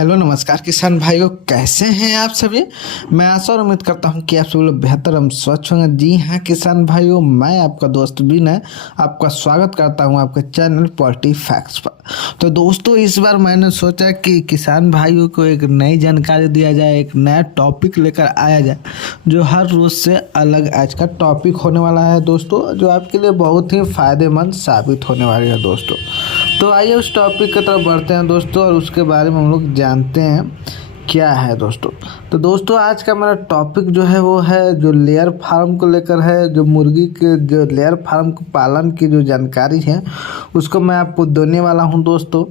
Hello नमस्कार किसान भाइयों, कैसे हैं आप सभी। मैं आशा और उम्मीद करता हूं कि आप सभी लोग बेहतर एवं स्वच्छ होंगे। जी हां किसान भाइयों, मैं आपका दोस्त विनय आपका स्वागत करता हूं आपके चैनल पॉलिटी फैक्ट्स पर। तो दोस्तों, इस बार मैंने सोचा कि किसान भाइयों को एक नई जानकारी दिया जाए, एक नया टॉपिक लेकर आया जाए जो हर रोज़ से अलग आज का टॉपिक होने वाला है दोस्तों, जो आपके लिए बहुत ही फायदेमंद साबित होने वाली है दोस्तों। तो आइए उस टॉपिक की तरफ बढ़ते हैं दोस्तों और उसके बारे में हम लोग जानते हैं क्या है दोस्तों। तो दोस्तों, आज का मेरा टॉपिक जो है वो है जो लेयर फार्म को लेकर है, जो मुर्गी के जो लेयर फार्म को पालन की जो जानकारी है उसको मैं आपको देने वाला हूं दोस्तों।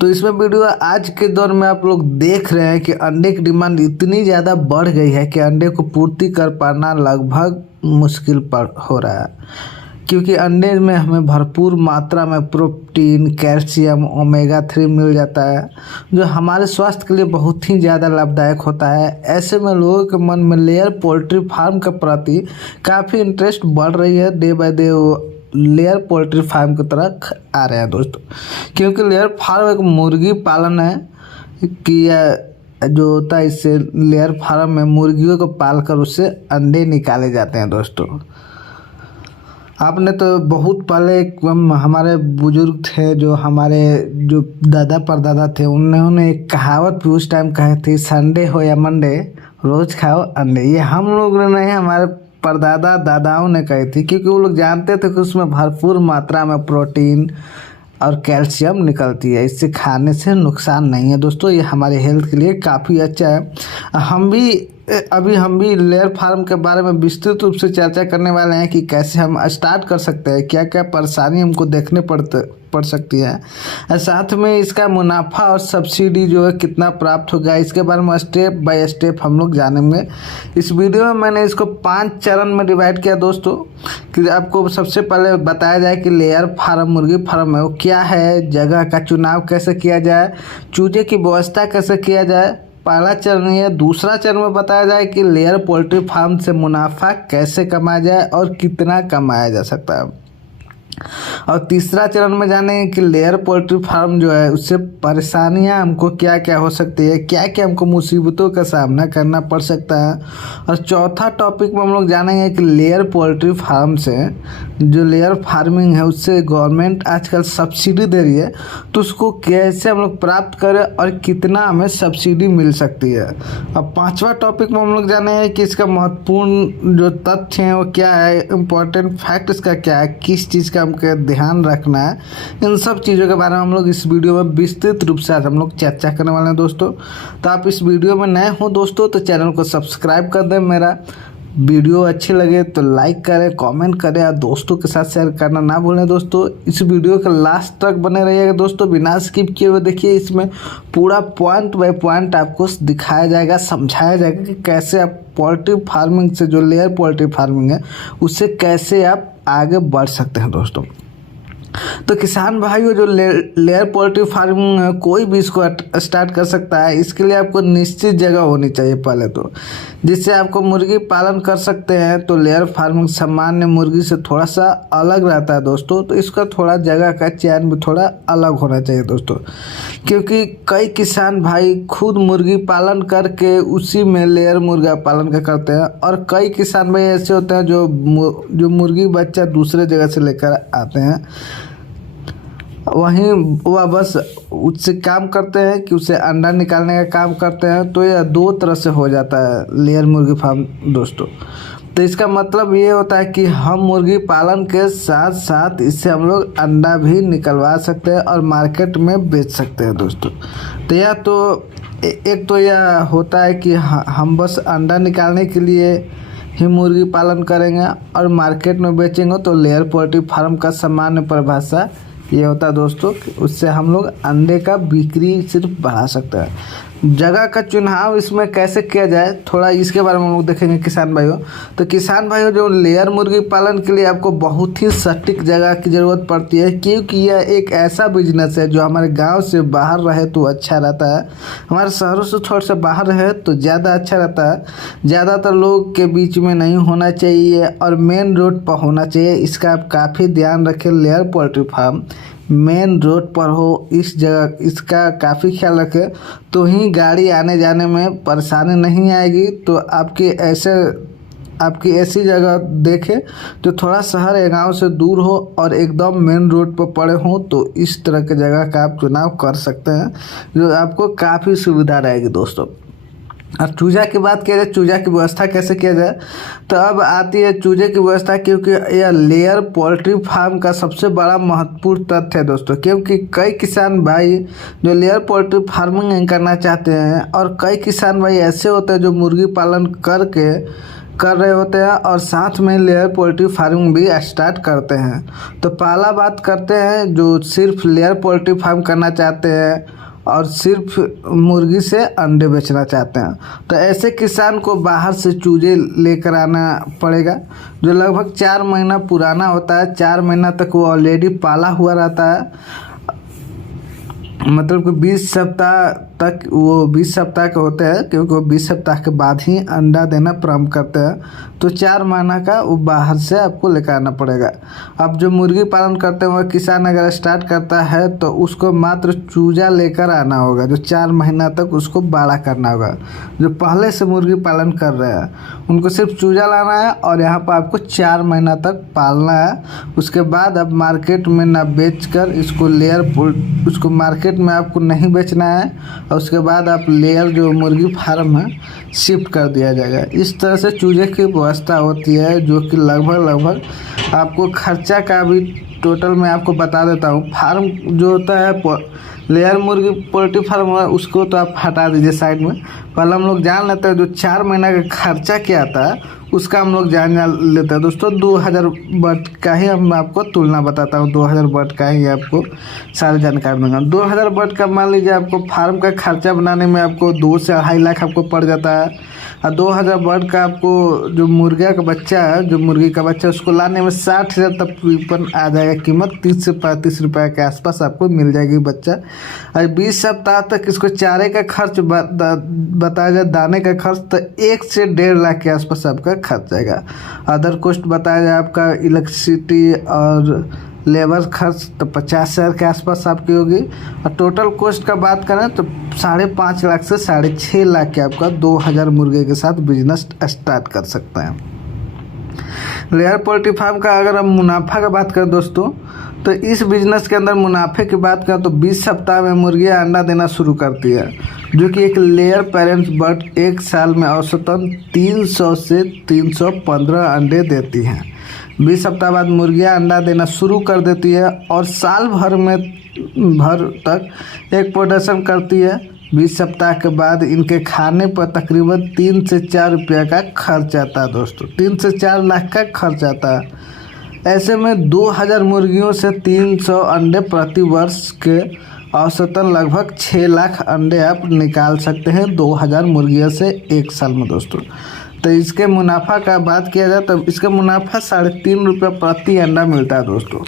तो इसमें वीडियो आज के दौर में आप लोग देख रहे हैं कि अंडे की डिमांड इतनी ज़्यादा बढ़ गई है कि अंडे को पूर्ति कर पाना लगभग मुश्किल पर हो रहा है, क्योंकि अंडे में हमें भरपूर मात्रा में प्रोटीन, कैल्शियम, ओमेगा 3 मिल जाता है, जो हमारे स्वास्थ्य के लिए बहुत ही ज़्यादा लाभदायक होता है। ऐसे में लोगों के मन में लेयर पोल्ट्री फार्म के प्रति काफ़ी इंटरेस्ट बढ़ रही है। डे बाय डे वो लेयर पोल्ट्री फार्म की तरफ आ रहे हैं दोस्तों, क्योंकि लेयर फार्म एक मुर्गी पालन है कि जो होता है, इससे लेयर फार्म में मुर्गियों को पालकर उससे अंडे निकाले जाते हैं दोस्तों। आपने तो बहुत पहले हमारे बुजुर्ग थे, जो दादा परदादा थे, उन्होंने एक कहावत भी उस टाइम कही थी, संडे हो या मंडे रोज़ खाओ अंडे। ये हम लोग ने नहीं, हमारे परदादा दादाओं ने कही थी, क्योंकि वो लोग जानते थे कि उसमें भरपूर मात्रा में प्रोटीन और कैल्शियम निकलती है। इससे खाने से नुकसान नहीं है दोस्तों, ये हमारे हेल्थ के लिए काफ़ी अच्छा है। हम भी लेयर फार्म के बारे में विस्तृत रूप से चर्चा करने वाले हैं कि कैसे हम स्टार्ट कर सकते हैं, क्या क्या परेशानी हमको देखने पड़ सकती है, और साथ में इसका मुनाफा और सब्सिडी जो है कितना प्राप्त होगा, इसके बारे में स्टेप बाय स्टेप हम लोग जानेंगे। इस वीडियो में मैंने इसको 5 चरण में डिवाइड किया दोस्तों, कि आपको सबसे पहले बताया जाए कि लेयर फार्म, मुर्गी फार्म है वो क्या है, जगह का चुनाव कैसे किया जाए, चूजे की व्यवस्था कैसे किया जाए, पहला चरण है। दूसरा चरण में बताया जाए कि लेयर पोल्ट्री फार्म से मुनाफा कैसे कमाया जाए और कितना कमाया जा सकता है, और तीसरा चरण में जानेंगे कि लेयर पोल्ट्री फार्म जो है उससे परेशानियां हमको क्या क्या हो सकती है, क्या क्या हमको मुसीबतों का सामना करना पड़ सकता है, और चौथा टॉपिक में हम लोग जानेंगे कि लेयर पोल्ट्री फार्म से जो लेयर फार्मिंग है उससे गवर्नमेंट आजकल सब्सिडी दे रही है, तो उसको कैसे हम लोग प्राप्त करें और कितना हमें सब्सिडी मिल सकती है। अब पाँचवा टॉपिक में हम लोग जानेंगे कि इसका महत्वपूर्ण जो तथ्य हैं वो क्या है, इम्पोर्टेंट फैक्ट इसका क्या है, किस चीज़ का हमको ध्यान रखना है, इन सब चीज़ों के बारे में हम लोग इस वीडियो में विस्तृत रूप से आज हम लोग चर्चा करने वाले हैं दोस्तों। तो आप इस वीडियो में नए हो दोस्तों तो चैनल को सब्सक्राइब कर दें, मेरा वीडियो अच्छी लगे तो लाइक करें, कमेंट करें और दोस्तों के साथ शेयर करना ना भूलें दोस्तों। इस वीडियो के लास्ट तक बने रहिएगा दोस्तों, बिना स्किप किए हुए देखिए। इसमें पूरा पॉइंट बाय पॉइंट आपको दिखाया जाएगा, समझाया जाएगा कि कैसे आप पोल्ट्री फार्मिंग से, जो लेयर पोल्ट्री फार्मिंग है उससे कैसे आप आगे बढ़ सकते हैं दोस्तों। तो किसान भाइयों, जो लेयर पोल्ट्री फार्मिंग है कोई भी इसको स्टार्ट कर सकता है। इसके लिए आपको निश्चित जगह होनी चाहिए पहले तो, जिससे आपको मुर्गी पालन कर सकते हैं। तो लेयर फार्मिंग सामान्य मुर्गी से थोड़ा सा अलग रहता है दोस्तों, तो इसका थोड़ा जगह का चयन भी थोड़ा अलग होना चाहिए दोस्तों, क्योंकि कई किसान भाई खुद मुर्गी पालन करके उसी में लेयर मुर्गा पालन का करते हैं, और कई किसान भाई ऐसे होते हैं जो मुर्गी बच्चा दूसरे जगह से लेकर आते हैं, वहीं वह बस उससे काम करते हैं कि उसे अंडा निकालने का काम करते हैं। तो यह दो तरह से हो जाता है लेयर मुर्गी फार्म दोस्तों। तो इसका मतलब ये होता है कि हम मुर्गी पालन के साथ साथ इससे हम लोग अंडा भी निकलवा सकते हैं और मार्केट में बेच सकते हैं दोस्तों। तो यह तो एक तो यह होता है कि हम बस अंडा निकालने के लिए ही मुर्गी पालन करेंगे और मार्केट में बेचेंगे, तो लेयर पोल्ट्री फार्म का सामान्य परिभाषा ये होता है दोस्तों कि उससे हम लोग अंडे का बिक्री सिर्फ बढ़ा सकते हैं। जगह का चुनाव इसमें कैसे किया जाए, थोड़ा इसके बारे में हम लोग देखेंगे किसान भाइयों। तो किसान भाइयों, जो लेयर मुर्गी पालन के लिए आपको बहुत ही सटीक जगह की ज़रूरत पड़ती है, क्योंकि यह एक ऐसा बिजनेस है जो हमारे गांव से बाहर रहे तो अच्छा रहता है, हमारे शहरों से थोड़ा सा बाहर रहे तो ज़्यादा अच्छा रहता है। ज़्यादातर लोग के बीच में नहीं होना चाहिए और मेन रोड पर होना चाहिए। इसका आप काफ़ी ध्यान रखें layer poultry farm main road पर हो, इस जगह इसका काफ़ी ख्याल रखें, तो ही गाड़ी आने जाने में परेशानी नहीं आएगी। तो आपकी ऐसी जगह देखें जो थोड़ा शहर या गांव से दूर हो और एकदम मेन रोड पर पड़े हों, तो इस तरह की जगह का आप चुनाव कर सकते हैं, जो आपको काफ़ी सुविधा रहेगी दोस्तों। अब चूजा की बात किया जाए, चूजा की व्यवस्था कैसे किया जाए, तो अब आती है चूजे की व्यवस्था, क्योंकि यह लेयर पोल्ट्री फार्म का सबसे बड़ा महत्वपूर्ण तथ्य है दोस्तों। क्योंकि कई किसान भाई जो लेयर पोल्ट्री फार्मिंग करना चाहते हैं, और कई किसान भाई ऐसे होते हैं जो मुर्गी पालन कर रहे होते हैं और साथ में लेयर पोल्ट्री फार्मिंग भी स्टार्ट करते हैं। तो पहला बात करते हैं जो सिर्फ लेयर पोल्ट्री फार्म करना चाहते हैं और सिर्फ मुर्गी से अंडे बेचना चाहते हैं। तो ऐसे किसान को बाहर से चूजे लेकर आना पड़ेगा, जो लगभग 4 महीना पुराना होता है। 4 महीना तक वो ऑलरेडी पाला हुआ रहता है, मतलब कि 20 सप्ताह तक वो 20 सप्ताह के होते हैं, क्योंकि वो 20 सप्ताह के बाद ही अंडा देना प्रारंभ करते हैं। तो 4 महीना का वो बाहर से आपको लेकर आना पड़ेगा। अब जो मुर्गी पालन करते हैं वह किसान अगर स्टार्ट करता है तो उसको मात्र चूजा लेकर आना होगा, जो 4 महीना तक उसको बड़ा करना होगा। जो पहले से मुर्गी पालन कर रहे हैं उनको सिर्फ चूजा लाना है और यहाँ पर आपको 4 महीना तक पालना है। उसके बाद अब मार्केट में ना बेच कर उसको मार्केट में आपको नहीं बेचना है, और उसके बाद आप लेयर जो मुर्गी फार्म है शिफ्ट कर दिया जाएगा। इस तरह से चूजे की व्यवस्था होती है, जो कि लगभग आपको खर्चा का भी टोटल मैं आपको बता देता हूँ। फार्म जो होता है लेयर मुर्गी पोल्ट्री फार्म है, उसको तो आप हटा दीजिए साइड में। पहले हम लोग जान लेते हैं जो 4 महीना का खर्चा क्या आता है, उसका हम लोग जान लेते हैं दोस्तों। 2000 बट का ही हम आपको तुलना बताता हूँ, 2000 बट का ही आपको सारी जानकारी दूंगा। 2000 बट का मान लीजिए आपको फार्म का खर्चा बनाने में आपको 2 से 2.5 लाख आपको पड़ जाता है। और 2000 बर्ड का आपको जो मुर्गा का बच्चा है, जो मुर्गी का बच्चा, उसको लाने में 60,000 तक आ जाएगा कीमत। 30 से 35 रुपये के आसपास आपको मिल जाएगी बच्चा। और 20 सप्ताह तक इसको चारे का खर्च बताया जाए, दाने का खर्च, तो 1 से 1.5 लाख के आसपास आपका खर्च आएगा। अदर कॉस्ट बताया जाए आपका इलेक्ट्रिसिटी और लेबर खर्च तो 50,000 के आसपास आपकी होगी। और टोटल कॉस्ट का बात करें तो 5.5 लाख से 6.5 लाख के आपका 2000 मुर्गे के साथ बिजनेस स्टार्ट कर सकते हैं। लेयर पोल्ट्री फार्म का अगर हम मुनाफा का बात करें दोस्तों, तो इस बिजनेस के अंदर मुनाफे की बात करें तो 20 सप्ताह में मुर्गियाँ अंडा देना शुरू करती है, जो कि एक लेयर पेरेंट्स बर्ड एक साल में औसतन 300 से 315 अंडे देती हैं। 20 सप्ताह बाद मुर्गियाँ अंडा देना शुरू कर देती है और साल भर तक एक प्रोडक्शन करती है। 20 सप्ताह के बाद इनके खाने पर तकरीबन 3 से 4 रुपये का खर्च आता है दोस्तों। 3 से 4 लाख का खर्च आता है। ऐसे में 2000 मुर्गियों से 300 अंडे प्रति वर्ष के औसतन लगभग 6 लाख अंडे आप निकाल सकते हैं 2000 मुर्गियों से एक साल में दोस्तों। तो इसके मुनाफा का बात किया जाए तो इसका मुनाफा 3.5 रुपये प्रति अंडा मिलता है दोस्तों।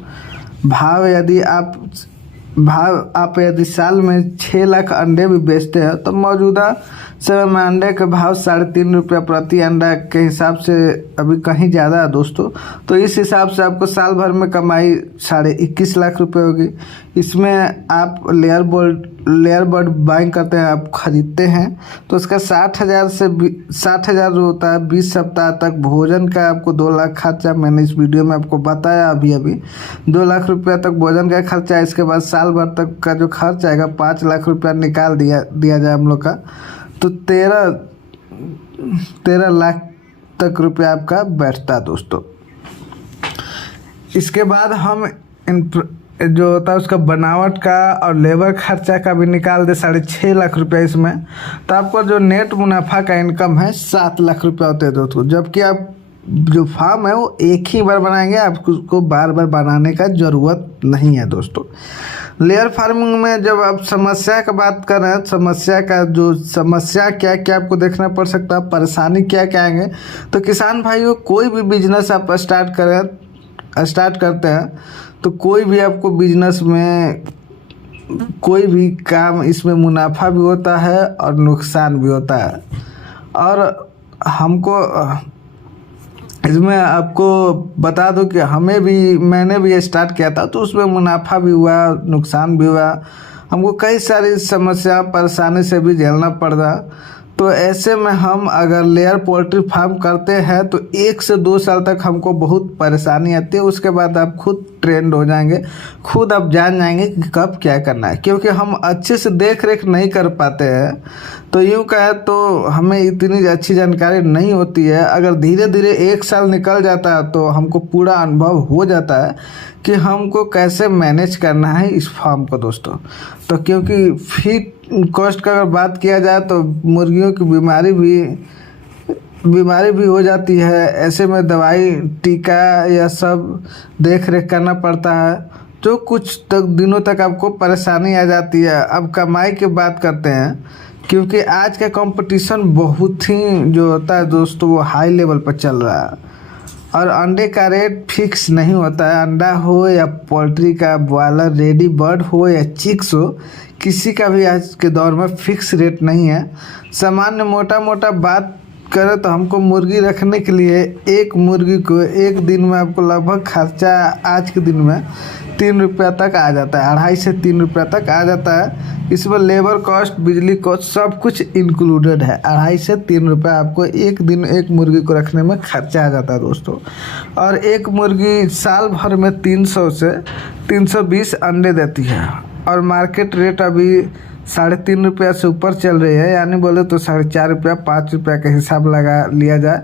भाव आप यदि साल में 6 लाख अंडे भी बेचते हैं तो मौजूदा समय में अंडे के भाव 3.5 रुपये प्रति अंडा के हिसाब से अभी कहीं ज़्यादा है दोस्तों। तो इस हिसाब से आपको साल भर में कमाई 21.5 लाख रुपए होगी। इसमें आप लेयर बर्ड बाइंग करते हैं, आप खरीदते हैं तो उसका 60,000 जो होता है 20 सप्ताह तक भोजन का आपको 2 लाख खर्चा। मैंने इस वीडियो में आपको बताया अभी 2 लाख रुपया तक भोजन का खर्चा। इसके बाद साल भर तक का जो खर्च आएगा 5 लाख रुपया निकाल दिया जाए हम लोग का, तो 13 लाख तक रुपया आपका बैठता है दोस्तों। इसके बाद हम जो होता है उसका बनावट का और लेबर खर्चा का भी निकाल दे 6.5 लाख रुपया इसमें, तो आपको जो नेट मुनाफा का इनकम है 7 लाख रुपया होते हैं दोस्तों। जबकि आप जो फार्म है वो एक ही बार बनाएंगे, आपको उसको बार बार बनाने का ज़रूरत नहीं है दोस्तों। लेयर फार्मिंग में जब आप समस्या का बात कर रहे हैं, समस्या क्या क्या आपको देखना पड़ सकता है, परेशानी क्या क्या आएंगे, तो किसान भाइयों कोई भी बिजनेस आप स्टार्ट करते हैं तो कोई भी आपको बिजनेस में कोई भी काम इसमें मुनाफा भी होता है और नुकसान भी होता है। और हमको इसमें आपको बता दूं कि मैंने भी स्टार्ट किया था, तो उसमें मुनाफा भी हुआ, नुकसान भी हुआ। हमको कई सारी समस्या परेशानी से भी झेलना पड़ा। तो ऐसे में हम अगर लेयर पोल्ट्री फार्म करते हैं तो 1 से 2 साल तक हमको बहुत परेशानी आती है। उसके बाद आप खुद ट्रेंड हो जाएंगे, खुद आप जान जाएंगे कि कब क्या करना है, क्योंकि हम अच्छे से देख रेख नहीं कर पाते हैं। तो यूँ कहे तो हमें इतनी अच्छी जानकारी नहीं होती है। अगर धीरे धीरे 1 साल निकल जाता है तो हमको पूरा अनुभव हो जाता है कि हमको कैसे मैनेज करना है इस फार्म को दोस्तों। तो क्योंकि फीड कॉस्ट का अगर बात किया जाए तो मुर्गियों की बीमारी भी हो जाती है। ऐसे में दवाई टीका या सब देख रेख करना पड़ता है, जो कुछ तक दिनों तक आपको परेशानी आ जाती है। अब कमाई की बात करते हैं, क्योंकि आज का कंपटीशन बहुत ही जो होता है दोस्तों वो हाई लेवल पर चल रहा है, और अंडे का रेट फिक्स नहीं होता है। अंडा हो या पोल्ट्री का बॉयलर रेडी बर्ड हो या चिक्स हो, किसी का भी आज के दौर में फिक्स रेट नहीं है। सामान्य मोटा मोटा बात करें तो हमको मुर्गी रखने के लिए एक मुर्गी को एक दिन में आपको लगभग खर्चा आज के दिन में 3 रुपया तक आ जाता है, 2.5 से 3 रुपया तक आ जाता है। इसमें लेबर कॉस्ट, बिजली कॉस्ट सब कुछ इंक्लूडेड है। 2.5 से 3 रुपया आपको एक दिन एक मुर्गी को रखने में खर्चा आ जाता है दोस्तों। और एक मुर्गी साल भर में 300 से 320 अंडे देती है, और मार्केट रेट अभी 3.5 रुपया से ऊपर चल रही है, यानी बोले तो 4.5 रुपया 5 रुपया का हिसाब लगा लिया जाए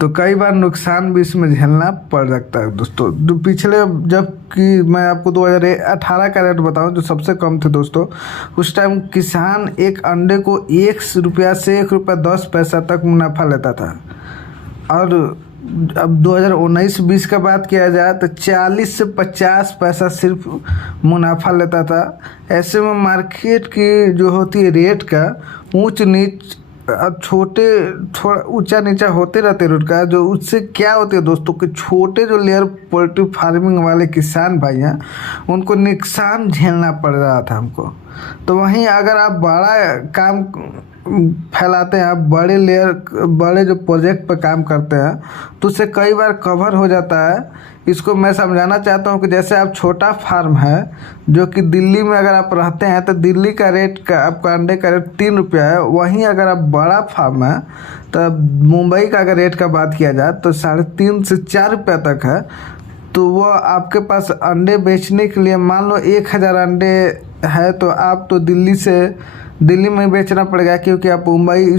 तो कई बार नुकसान भी इसमें झेलना पड़ सकता है दोस्तों। जो पिछले जबकि मैं आपको 2018 का रेट बताऊं जो सबसे कम थे दोस्तों, उस टाइम किसान एक अंडे को 1 रुपया से 1 रुपया 10 पैसा तक मुनाफा लेता था। और अब 2019-20 का बात किया जाए तो 40 से 50 पैसा सिर्फ मुनाफा लेता था। ऐसे में मार्केट की जो होती है रेट का ऊंच नीच, अब थोड़ा ऊंचा नीचा होते रहते रेट का, जो उससे क्या होती है दोस्तों कि छोटे जो लेयर पोल्ट्री फार्मिंग वाले किसान भाई हैं उनको नुकसान झेलना पड़ रहा था हमको। तो वहीं अगर आप बड़ा काम फैलाते हैं, आप बड़े जो प्रोजेक्ट पर काम करते हैं तो उससे कई बार कवर हो जाता है। इसको मैं समझाना चाहता हूँ कि जैसे आप छोटा फार्म है जो कि दिल्ली में अगर आप रहते हैं तो दिल्ली का रेट का आपका अंडे का रेट 3 रुपया है। वहीं अगर आप बड़ा फार्म है तो मुंबई का अगर रेट का बात किया जाए तो 3.5 से 4 रुपया तक है। तो वो आपके पास अंडे बेचने के लिए मान लो 1000 अंडे है तो आप तो दिल्ली में बेचना पड़ेगा, क्योंकि आप मुंबई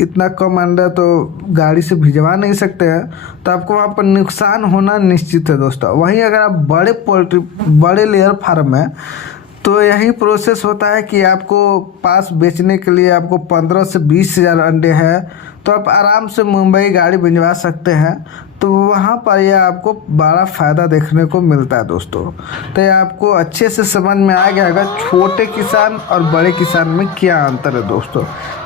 इतना कम अंडा तो गाड़ी से भिजवा नहीं सकते हैं, तो आपको वहाँ पर नुकसान होना निश्चित है दोस्तों। वहीं अगर आप बड़े लेयर फार्म में तो यही प्रोसेस होता है कि आपको पास बेचने के लिए आपको 15 से 20 हज़ार अंडे हैं तो आप आराम से मुंबई गाड़ी भिजवा सकते हैं। तो वहाँ पर यह आपको बड़ा फ़ायदा देखने को मिलता है दोस्तों। तो ये आपको अच्छे से समझ में आ गया होगा छोटे किसान और बड़े किसान में क्या अंतर है दोस्तों।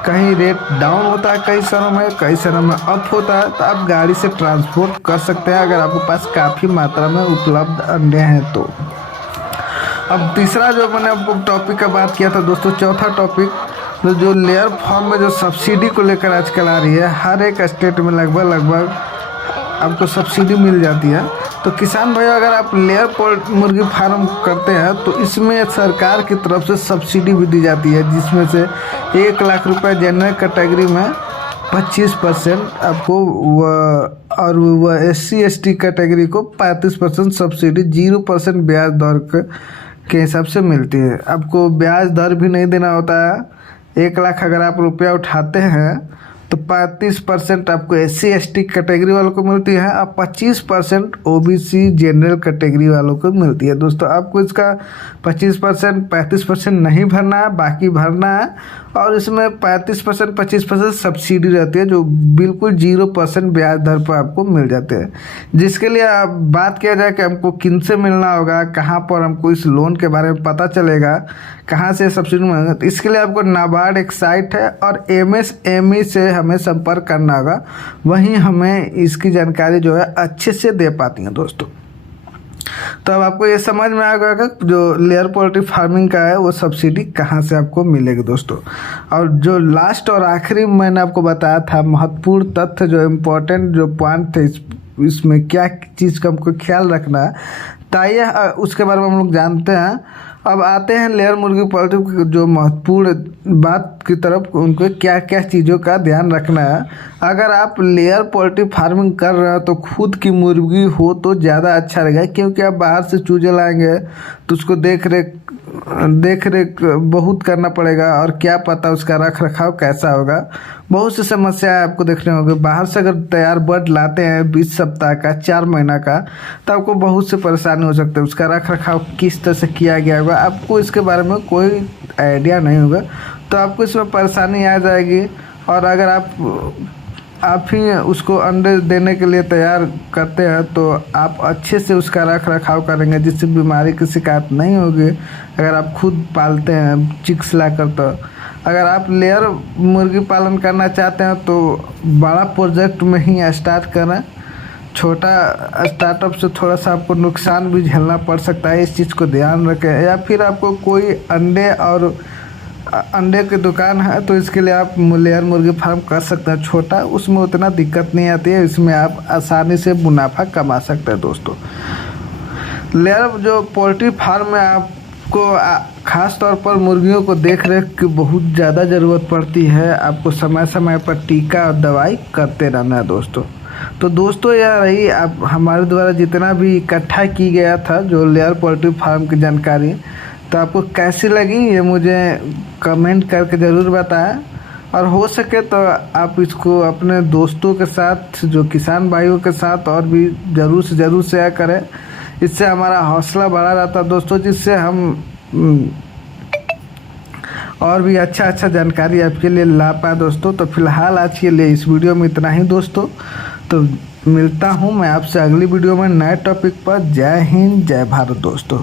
कहीं रेट डाउन होता है कई शहरों में अप होता है, तो आप गाड़ी से ट्रांसपोर्ट कर सकते हैं अगर आपके पास काफ़ी मात्रा में उपलब्ध अंडे हैं तो। अब तीसरा जो मैंने आपको टॉपिक का बात किया था दोस्तों, चौथा टॉपिक जो लेयर फार्म में जो सब्सिडी को लेकर आजकल आ रही है, हर एक स्टेट में लगभग आपको सब्सिडी मिल जाती है। तो किसान भाई अगर आप लेयर मुर्गी फार्म करते हैं तो इसमें सरकार की तरफ से सब्सिडी भी दी जाती है, जिसमें से 1 लाख रुपए जनरल कैटेगरी में 25% आपको और वह SC/ST कैटेगरी को 35% सब्सिडी 0% ब्याज दर के हिसाब से मिलती है। आपको ब्याज दर भी नहीं देना होता है। 1 लाख अगर आप रुपया उठाते हैं तो 35% आपको SC/ST कैटेगरी वालों को मिलती है और 25% OBC जनरल कैटेगरी वालों को मिलती है। दोस्तों आपको इसका 25% 35% नहीं भरना है, बाकी भरना है। और इसमें 35% 25% सब्सिडी रहती है जो बिल्कुल 0% ब्याज दर पर आपको मिल जाते हैं। जिसके लिए अब बात किया जाए कि हमको किन से मिलना होगा, कहाँ पर हमको इस लोन के बारे में पता चलेगा, कहाँ से सब्सिडी मिलेगा, तो इसके लिए आपको नाबार्ड एक साइट है और MSME से हमें संपर्क करना होगा। वहीं हमें इसकी जानकारी जो है अच्छे से दे पाती हैं दोस्तों। तो अब आपको ये समझ में आ गया कि जो लेयर पोल्ट्री फार्मिंग का है वो सब्सिडी कहाँ से आपको मिलेगी दोस्तों। और जो लास्ट और आखिरी मैंने आपको बताया था महत्वपूर्ण तथ्य, जो इम्पोर्टेंट जो पॉइंट थे इसमें क्या चीज़ का हमको ख्याल रखना है, ताइए उसके बारे में हम लोग जानते हैं। अब आते हैं लेयर मुर्गी पोल्ट्री की जो महत्वपूर्ण बात की तरफ, उनको क्या क्या चीज़ों का ध्यान रखना है। अगर आप लेयर पोल्ट्री फार्मिंग कर रहे हो तो खुद की मुर्गी हो तो ज़्यादा अच्छा रहेगा, क्योंकि आप बाहर से चूजे लाएंगे तो उसको देख रेख बहुत करना पड़ेगा, और क्या पता उसका रख रखाव कैसा होगा। बहुत सी समस्याएं आपको देखने होंगे। बाहर से अगर तैयार बर्ड लाते हैं 20 सप्ताह का, 4 महीना का, तो आपको बहुत से परेशानी हो सकती है। उसका रख रखाव किस तरह से किया गया होगा, आपको इसके बारे में कोई आइडिया नहीं होगा, तो आपको इसमें परेशानी आ जाएगी। और अगर आप ही उसको अंडे देने के लिए तैयार करते हैं तो आप अच्छे से उसका रख रखाव करेंगे जिससे बीमारी की शिकायत नहीं होगी। अगर आप खुद पालते हैं चिक्स लाकर, तो अगर आप लेयर मुर्गी पालन करना चाहते हैं तो बड़ा प्रोजेक्ट में ही स्टार्ट करें। छोटा स्टार्टअप से थोड़ा सा आपको नुकसान भी झेलना पड़ सकता है, इस चीज़ को ध्यान रखें। या फिर आपको कोई अंडे की दुकान है तो इसके लिए आप लेयर मुर्गी फार्म कर सकते हैं छोटा, उसमें उतना दिक्कत नहीं आती है, इसमें आप आसानी से मुनाफा कमा सकते हैं दोस्तों। लेयर जो पोल्ट्री फार्म में आपको ख़ास तौर पर मुर्गियों को देख रेख की बहुत ज़्यादा ज़रूरत पड़ती है। आपको समय समय पर टीका और दवाई करते रहना है दोस्तों। तो दोस्तों यह रही आप हमारे द्वारा जितना भी इकट्ठा की गया था जो लेयर पोल्ट्री फार्म की जानकारी, तो आपको कैसी लगी ये मुझे कमेंट करके ज़रूर बताएं। और हो सके तो आप इसको अपने दोस्तों के साथ, जो किसान भाइयों के साथ, और भी ज़रूर से ज़रूर शेयर करें। इससे हमारा हौसला बढ़ा रहता है दोस्तों, जिससे हम और भी अच्छा जानकारी आपके लिए ला पाए दोस्तों। तो फिलहाल आज के लिए इस वीडियो में इतना ही दोस्तों। तो मिलता हूँ मैं आपसे अगली वीडियो में नए टॉपिक पर। जय हिंद, जय भारत दोस्तों।